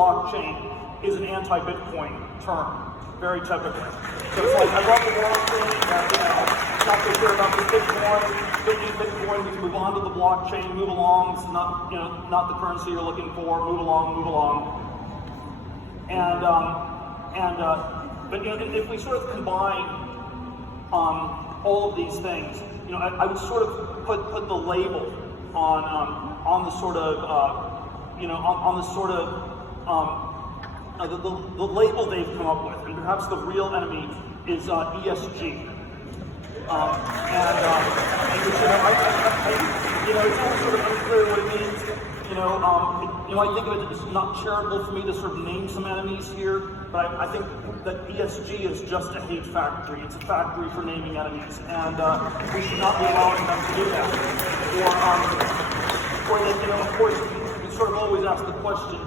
blockchain is an anti-Bitcoin term, very typical. So it's like, I love the blockchain, not so sure about the Bitcoin, don't need Bitcoin, we can move on to the blockchain, move along, it's not, not the currency you're looking for, move along. But if we sort of combine all of these things, I would sort of put the label on the sort of the label they've come up with, and perhaps the real enemy is ESG. It's always sort of unclear what it means. I think of it as not charitable for me to sort of name some enemies here, but I think that ESG is just a hate factory. It's a factory for naming enemies, and we should not be allowing them to do that. Or that, of course, we sort of always ask the question,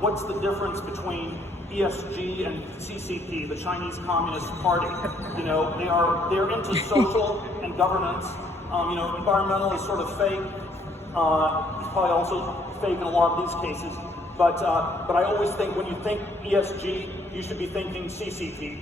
what's the difference between ESG and CCP, the Chinese Communist Party? They're into social and governance. Environmental is sort of fake. It's probably also fake in a lot of these cases. But I always think when you think ESG, you should be thinking CCP.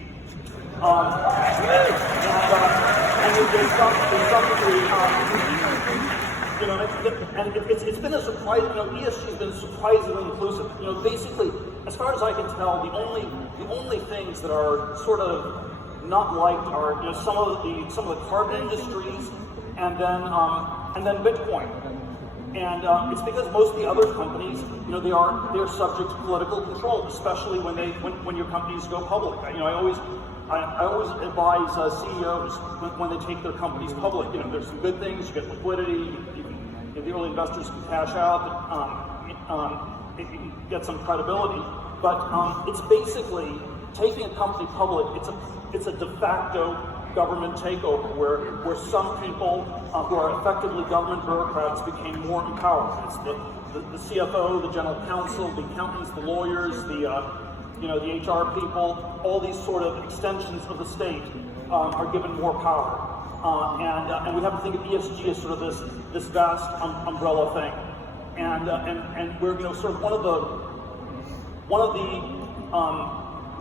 It's been a surprise. ESG has been surprisingly inclusive. Basically, as far as I can tell, the only things that are sort of not liked are some of the carbon industries, and then Bitcoin. And it's because most of the other companies, they're subject to political control, especially when your companies go public. I always advise CEOs when they take their companies public. There's some good things. You get liquidity. The early investors can cash out. You can get some credibility. But it's basically taking a company public. It's a de facto government takeover where some people who are effectively government bureaucrats became more empowered. It's the CFO, the general counsel, the accountants, the lawyers, the HR people. All these sort of extensions of the state are given more power, and we have to think of ESG as sort of this vast umbrella thing, and we're sort of one of the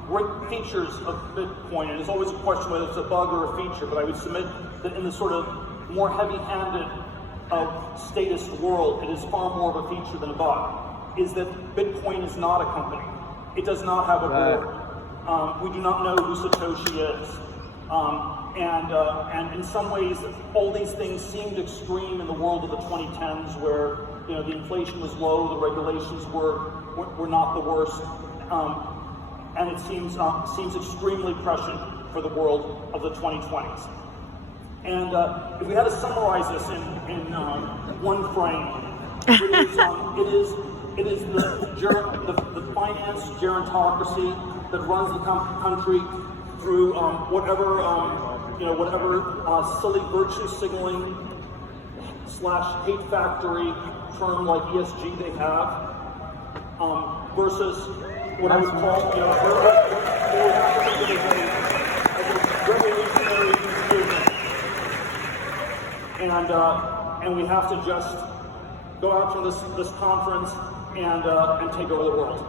great features of Bitcoin, and it's always a question whether it's a bug or a feature, but I would submit that in the sort of more heavy-handed statist world, it is far more of a feature than a bug, is that Bitcoin is not a company. It does not have a board. We do not know who Satoshi is. And in some ways, all these things seemed extreme in the world of the 2010s where the inflation was low, the regulations were not the worst. And it seems extremely prescient for the world of the 2020s. And if we had to summarize this in one frame, it is the finance gerontocracy that runs the country through whatever silly virtue signaling / hate factory term like ESG they have, versus what I would call, a revolutionary movement. And we have to just go out from this conference and take over the world.